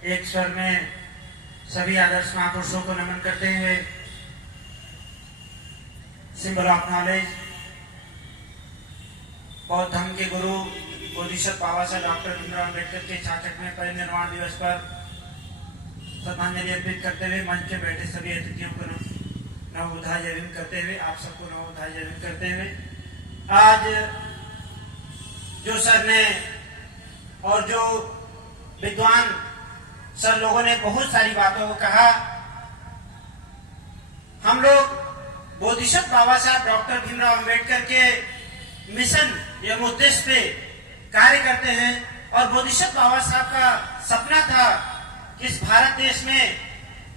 एक स्वर में सभी आदर्श महापुरुषों को नमन करते हुए सिंबल ऑफ नॉलेज बौद्ध धर्म के गुरु बोधिसत्व बाबा साहब डॉक्टर भीमराव अम्बेडकर के 66वें परिनिर्वाण दिवस पर श्रद्धांजलि अर्पित करते हुए मंच पे बैठे सभी अतिथियों को नवोदय जय भीम करते हुए आप सबको नवोदय जय भीम करते हुए आज जो सर ने और जो विद्वान सर लोगों ने बहुत सारी बातों को कहा, हम लोग बोधिसत्व बाबा साहब डॉक्टर भीमराव अम्बेडकर के मिशन एवं उद्देश्य पे कार्य करते हैं और बोधिसत्व बाबा साहब का सपना था कि इस भारत देश में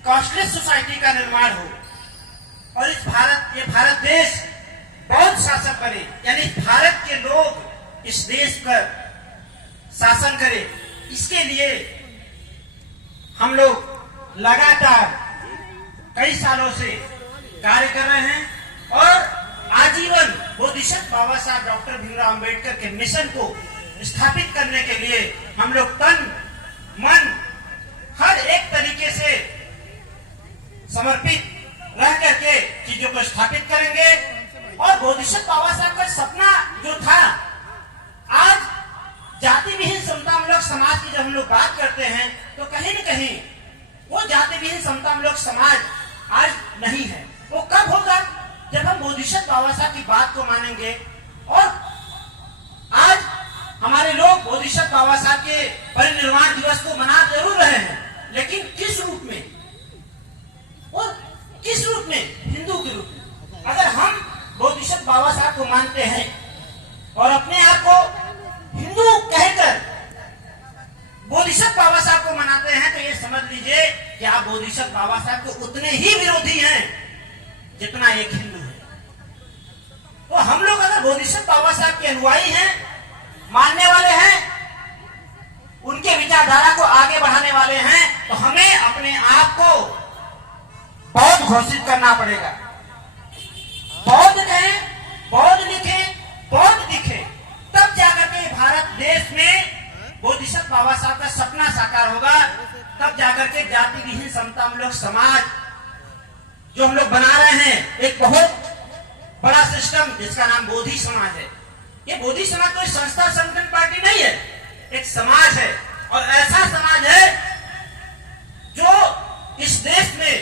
कैशलेस सोसाइटी का निर्माण हो और ये भारत देश बौद्ध शासक बने, यानी भारत के लोग इस देश पर शासन करें। इसके लिए हम लोग लगातार कई सालों से कार्य कर रहे हैं और आजीवन बोधिसत्व बाबा साहब डॉक्टर भीमराव अम्बेडकर के मिशन को स्थापित करने के लिए हम लोग तन मन हर एक तरीके से समर्पित रह करके चीजों को स्थापित करेंगे। और बोधिसत्व बाबा साहब का सपना जो था, आज जाति विहीन समतामूलक समाज की जब हम लोग बात करते हैं तो कहीं न कहीं वो जाति विहीन समतामूलक समाज आज नहीं है। वो कब होगा? जब हम बोधिसत्व बाबा साहब की बात को मानेंगे। और आज हमारे लोग बोधिसत्व बाबा साहब के परिनिर्वाण दिवस को मना जरूर रहे हैं, लेकिन किस रूप में और किस रूप में? हिंदू के रूप में। अगर हम बोधिसत्व बाबा साहब को मानते हैं और अपने आप को हिंदू कहकर बोधिसत्व बाबा साहब को मनाते हैं, तो ये समझ लीजिए कि आप बोधिसत्व बाबा साहब को उतने ही विरोधी हैं जितना एक हिंदू है। तो हम लोग अगर बोधिसत्व बाबा साहब के अनुयायी हैं, मानने वाले हैं, उनके विचारधारा को आगे बढ़ाने वाले हैं, तो हमें अपने आप को बौद्ध घोषित करना पड़ेगा। बौद्ध कहें, बौद्ध लिखें, बौद्ध दिखें, तब जाकर के भारत देश में बोधिसत्व बाबा साहब का सपना साकार होगा। तब जाकर के जाति विहीन समतामूलक समाज जो हम लोग बना रहे हैं, एक बहुत बड़ा सिस्टम जिसका नाम बोधि समाज है। ये बोधि समाज कोई संस्था संगठन पार्टी नहीं है, एक समाज है। और ऐसा समाज है जो इस देश में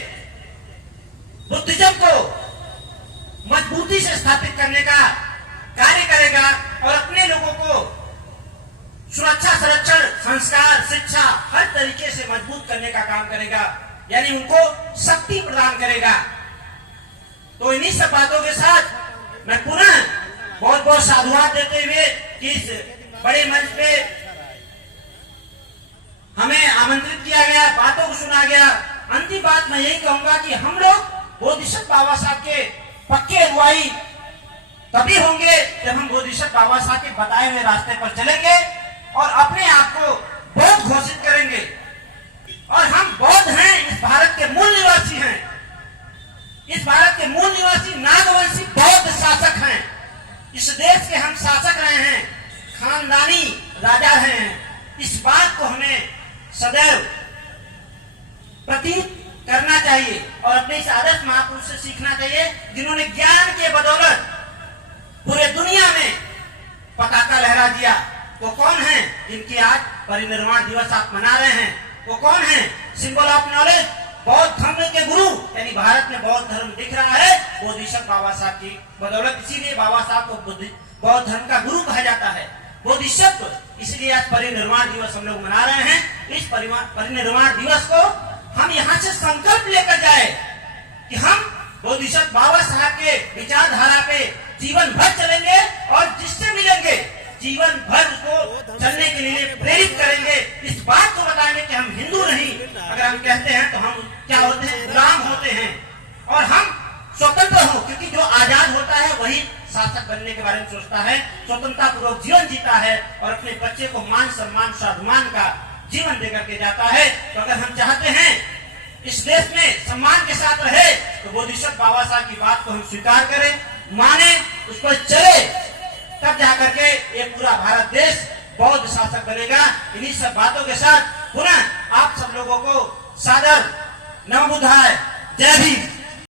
बुद्धिज्म को मजबूती से स्थापित करने का कार्य करेगा और अपने लोगों को सुरक्षा, संरक्षण, संस्कार, शिक्षा हर तरीके से मजबूत करने का काम करेगा, यानी उनको शक्ति प्रदान करेगा। तो इन्हीं सब बातों के साथ मैं पुनः बहुत बहुत साधुवाद देते हुए कि इस बड़े मंच पे हमें आमंत्रित किया गया, बातों को सुना गया। अंतिम बात मैं यही कहूंगा कि हम लोग बोधिसत्व बाबा साहब के पक्के अनुयायी तभी होंगे जब हम बोधिसत्व बाबा साहब के बताए हुए रास्ते पर चलेंगे और अपने आप को बौद्ध घोषित करेंगे। और हम बौद्ध हैं, इस भारत के मूल निवासी हैं। इस भारत के मूल निवासी नागवंशी बौद्ध शासक हैं। इस देश के हम शासक रहे हैं, खानदानी राजा रहे हैं। इस बात को हमें सदैव प्रतीत करना चाहिए और अपने इस आदर्श महापुरुष से सीखना चाहिए, जिन्होंने ज्ञान के बदौलत पूरे दुनिया में पताका लहरा दिया। वो कौन है जिनकी आज परिनिर्वाण दिवस आप मना रहे हैं? वो कौन है? सिंबल ऑफ नॉलेज, बौद्ध धर्म के गुरु, यानी भारत में बौद्ध धर्म दिख रहा है बोधिसत्व बाबा साहब की बदौलत। इसीलिए बाबा साहब को बौद्ध धर्म का गुरु कहा जाता है, बोधिसत्व। इसलिए आज परिनिर्वाण दिवस हम लोग मना रहे हैं। इस परिनिर्वाण दिवस को हम यहाँ से संकल्प लेकर जाए कि हम बोधिसत्व बाबा साहब के विचारधारा पे जीवन भर चलेंगे और जिससे मिलेंगे जीवन भर उसको चलने के लिए प्रेरित करेंगे। इस बात को बताएंगे कि हम हिंदू नहीं, अगर हम कहते हैं तो हम क्या होते हैं? गुलाम होते हैं। और हम स्वतंत्र हो, क्योंकि जो आजाद होता है वही शासक बनने के बारे में सोचता है, स्वतंत्रता पूर्वक जीवन जीता है और अपने बच्चे को मान सम्मान स्वाभिमान का जीवन देकर के जाता है। तो अगर हम चाहते हैं इस देश में सम्मान के साथ रहे, तो बोधिसत्व बाबा साहब की बात को हम स्वीकार करें, माने, उस पर चले, तब जाकर के ये पूरा भारत देश बौद्ध शासक बनेगा। इन्हीं सब बातों के साथ पुनः आप सब लोग लोगों को सादर नमो बुद्धाय, जय भीम।